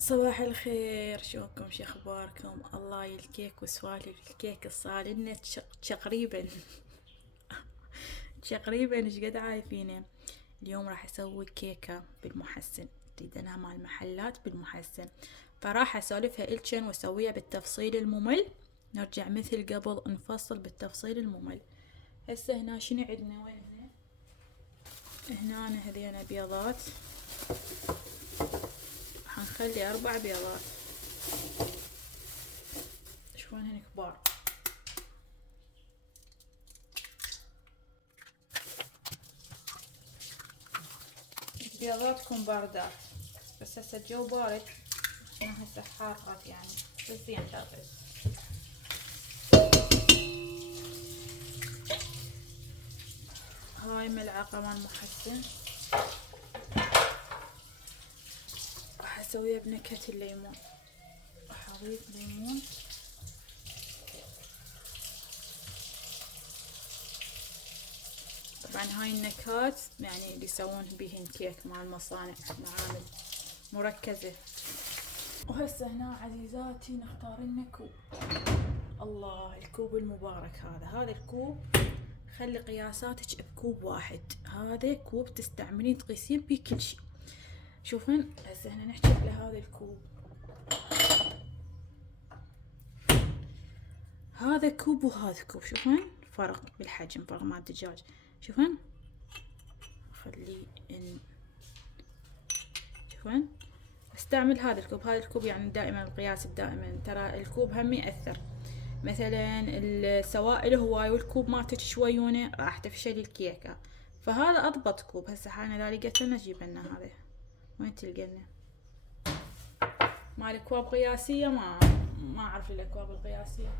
صباح الخير، شلونكم؟ شو اخباركم؟ الله الكيك وسوالف الكيك صار لنا تقريبا تقريبا ايش قد عايفينه. اليوم راح اسوي كيكة بالمحسن، تريدنها مال المحلات بالمحسن، فراح اسولفها الجن واسويها بالتفصيل الممل. نرجع مثل قبل نفصل بالتفصيل الممل. هسه هنا شنو عندنا؟ وين هنا هذينا بيضات، حنخلي 4 بيضات. شوفونهن كبار. بيضاتكم باردات، بس هسه الجو بارد، احنا هسه حارات يعني، بس زين تغلب. هاي ملعقة مال محسن، راح اسويها بنكهة الليمون، راح اضيف ليمون. طبعا هاي النكهات يعني اللي يسوون بيهن كيك مع المصانع، معامل مركزة. وهسه هنا عزيزاتي نختار لنا كوب. الله، الكوب المبارك هذا الكوب خلي قياساتك بكوب واحد. هذا كوب تستعملين تقيسين بيه كل شي. شوفن هسه احنا نحكي على هذا الكوب، هذا كوب وهذا كوب، شوفن فرق بالحجم، فرق مال الدجاج. شوفن خليه شوفن استعمل هذا الكوب. هذا الكوب يعني دائما القياس دائما، ترى الكوب هم يأثر. مثلا السوائل هواي والكوب مالتك شويونه راح تفشل الكيكة، فهذا اضبط كوب. هسه حالنا اذا لقيت لنا جيب لنا هذا. وين تلقى لنا مال اكواب قياسية؟ ما اعرف الاكواب القياسية.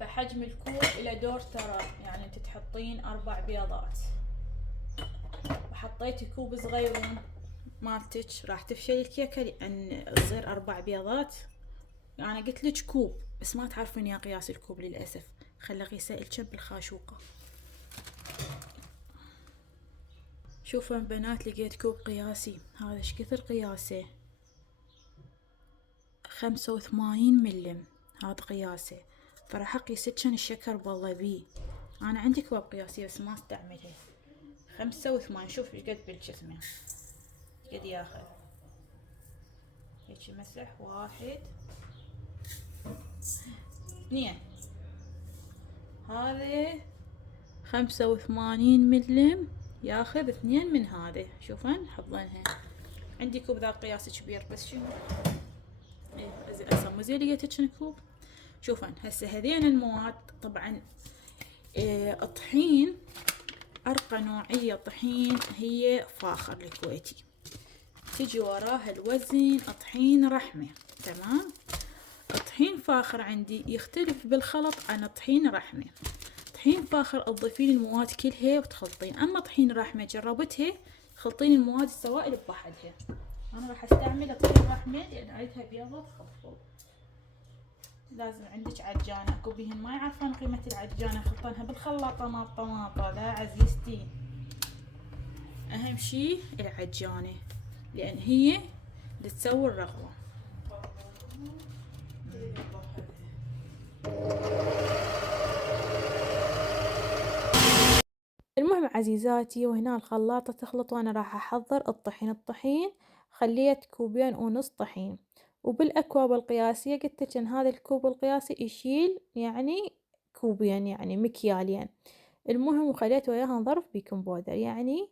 فحجم الكوب الى دور، ترى يعني انت تحطين 4 بيضات وحطيتي كوب صغيرون مالتك راح تفشل الكيكة، لان تصير 4 بيضات. انا يعني قلت لك كوب بس ما تعرفين يا قياس الكوب للاسف. خلي قيسه الجن بالخاشوقة. شوفوا بنات، لقيت كوب قياسي. هذا ايش كثر قياسه؟ 85 ملم، هذا قياسه. فراح اقيس كان الشكر بالله بيه. انا عندي كوب قياسية بس ما استعملها. 85. شوف ايش قد بالجسمه، قد ياخذ. هيجي مسح 1 2. هذا 85 ملم، ياخذ 2 من هذا. شوفن حفظنها. عندي كوب ذا قياس كبير بس شنو ايه هسه مو زين لقيت كوب. شوفن هسه هذين المواد طبعا. الطحين ارقى نوعية طحين هي فاخر الكويتي، تجي وراها الوزن طحين رحمة. تمام. طحين فاخر عندي يختلف بالخلط عن طحين رحمة. طحين فاخر تضيفين المواد كلها وتخلطين، اما طحين رحمة جربتها تخلطين المواد السوائل بوحدها. انا راح استعمل طحين رحمة لان عيدها بيضة تخفض. لازم عندك عجانة. اكو بيهن ما يعرفون قيمة العجانة، خلطنها بالخلاطة مال طماطة. لا عزيزتي، اهم شي العجانة لان هي اللي تسوي الرغوة. المهم عزيزاتي، وهنا الخلاطة تخلط وانا راح احضر الطحين خليت 2.5 كوب طحين. وبالاكواب القياسية قلت ان هذا الكوب القياسي يشيل يعني 2 يعني مكيالين. المهم وخليت وياها ظرف بيكنج بودر، يعني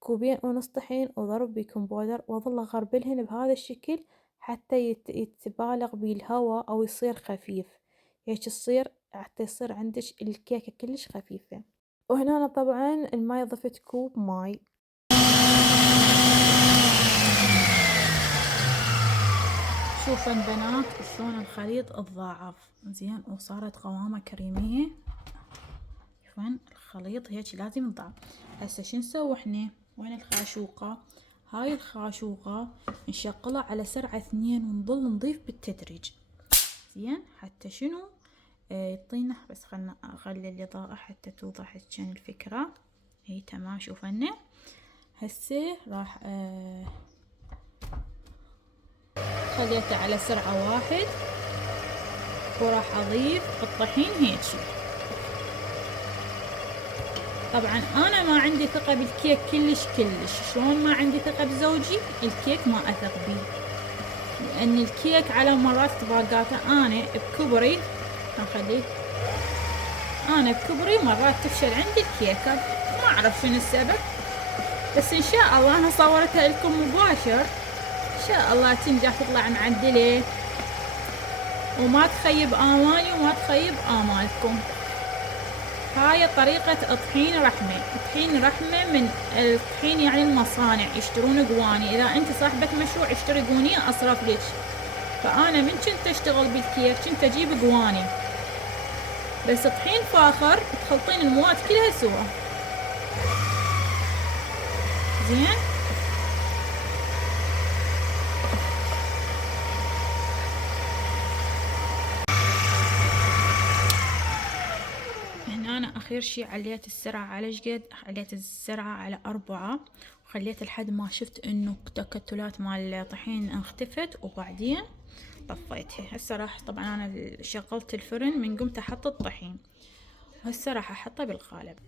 2.5 طحين وضرب بيكنج بودر، واظل اغربلهن بهذا الشكل حتى يتبالغ بالهواء او يصير خفيف. هيك تصير حتى يصير عندك الكيكة كلش خفيفة. وهنا أنا طبعا الماي ضفت كوب ماي. شوفن بنات شلون الخليط تضاعف زين وصارت قوامه كريمية. شوفن الخليط هيك لازم يضاعف. هسه شو نسوي احنا؟ وين الخاشوقة؟ هاي الخاشوقة نشغلها على سرعة 2 ونظل نضيف بالتدريج زين حتى شنو يعطينا. بس خلنا اخلي الاضاءة حتى توضح كان الفكرة. هي تمام. شوفنا هسه راح خليته على سرعة 1 وراح اضيف الطحين هيجي. طبعا انا ما عندي ثقة بالكيك كلش. شلون ما عندي ثقة بزوجي؟ الكيك ما اثق بيه، لان الكيك على مرات طباقاته انا بكبري مرات تفشل عندي الكيكة، ما اعرف شنو السبب، بس ان شاء الله انا صورتها لكم مباشر، ان شاء الله تنجح تطلع معدلة وما تخيب امالي وما تخيب امالكم. هاي طريقة طحين رحمة. طحين رحمة من الطحين يعني المصانع يشترون قواني. اذا انت صاحبة مشروع اشتري قونية اصرف لك. فانا من كنت اشتغل بالكيك كنت اجيب قواني، بس طحين فاخر تخلطين المواد كلها سوا. زين، هنا أنا آخر شي عليت السرعة على شقد؟ عليت السرعة على 4 وخليت لحد ما شفت إنه تكتلات مال الطحين اختفت، وبعدين طفيتها. هسه راح طبعا أنا شغلت الفرن من قمت أحط الطحين، وهسه راح أحطه بالقالب.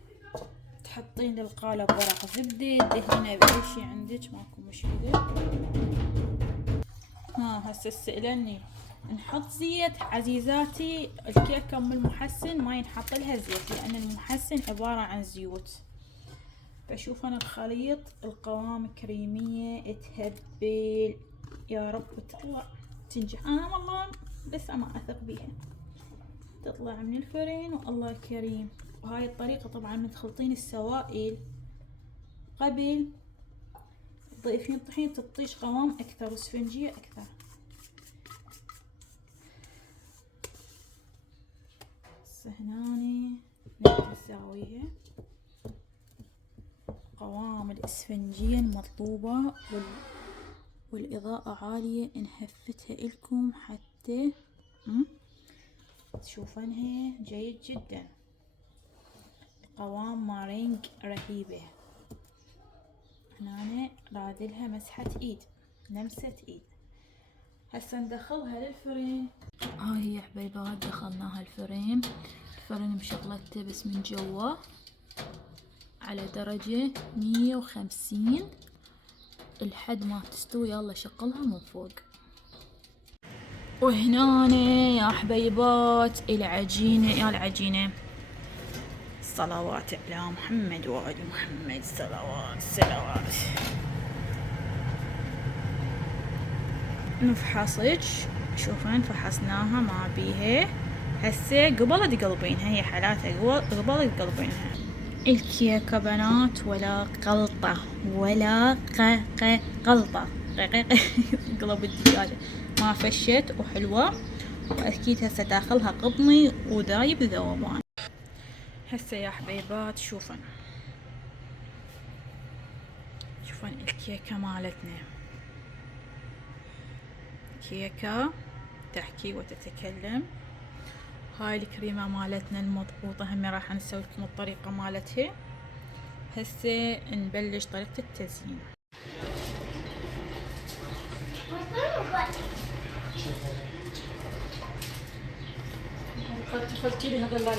تحطين القالب ورق زبدة، دهنينه بأي شي عندك ماكو مشكلة. هسه سألني نحط زيت. عزيزاتي الكيكة ام المحسن ما ينحط لها زيت، لان المحسن عبارة عن زيوت. بشوف انا الخليط القوام كريمية تهبل، يا رب تطلع تنجح. انا والله بس ما اثق بيها، تطلع من الفرن والله كريم. وهاي الطريقة طبعا من تخلطين السوائل قبل تضيفين طحين تطيش قوام اكثر واسفنجية اكثر. هناني نساويها قوام الاسفنجية المطلوبة والإضاءة عالية. نهفتها لكم حتى تشوفونها جيد جدا. قوام مارينج رهيبة. هنا رادلها مسحة ايد، لمسة ايد. هسه ندخلها للفرن. هاي يا حبيبات دخلناها الفرن. الفرن مشغلته بس من جوا على درجة 150 لحد ما تستوي. يلا شغلها من فوق. وهنا يا حبيبات العجينة صلوات على محمد وآل محمد، صلوات. نفحصك، شوفين فحصناها ما بيها. هسه قبل تقلبينها، هي حالاتها قبل تقلبينها. الكيكة بنات ولا غلطة ولا غلطة. قلب الدجاجة ما فشت وحلوة، واكيد هسه داخلها قطني ودايب ذوبان. هسه يا حبيبات شوفن الكيكة مالتنا، كيكة تحكي وتتكلم. هاي الكريمة مالتنا المضبوطة هم راح نسوي لكم الطريقة مالتها. هسه نبلش طريقة التزيين. خلتي لي هذا